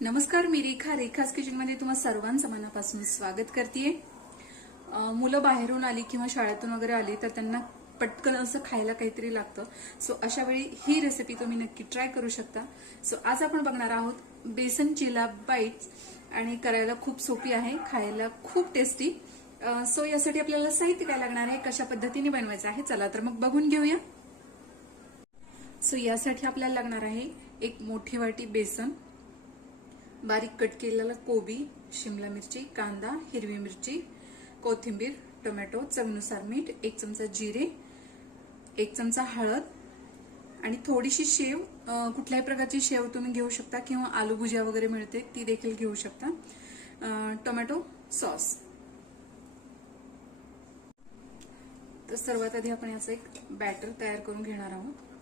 नमस्कार मी रेखा. रेखाज किचनमध्ये तुम्हा सर्वांचं मनापासून स्वागत करते मुलं बाहेरून आली किंवा शाळेतून वगैरे आली तर त्यांना पटकन असं खायला काहीतरी लागतं. सो अशा वेळी ही रेसिपी तुम्ही नक्की ट्राय करू शकता. सो आज आपण बघणार आहोत बेसन चिला बाईट्स आणि करायला खूप सोपी आहे खायला खूप टेस्टी सो यासाठी आपल्याला साहित्य काय लागणार आहे कशा पद्धतीने बनवायचं आहे चला तर मग बघून घेऊया. सो यासाठी आपल्याला लागणार आहे एक मोठी वाटी बेसन. बारीक कट केलेला कोबी शिमला मिरची कांदा हिरवी मिरची कोथिंबीर टोमॅटो चवीनुसार मीठ एक चमचा जिरे एक चमचा हळद आणि थोडीशी शेव कुठल्याही प्रकारची शेव तुम्ही घेऊ शकता किंवा आलू भुजिया वगैरे मिळते ती देखील घेऊ शकता. Tomato sauce. तर सर्वात आधी आपण याचं एक बॅटर तयार करून घेणार आहोत.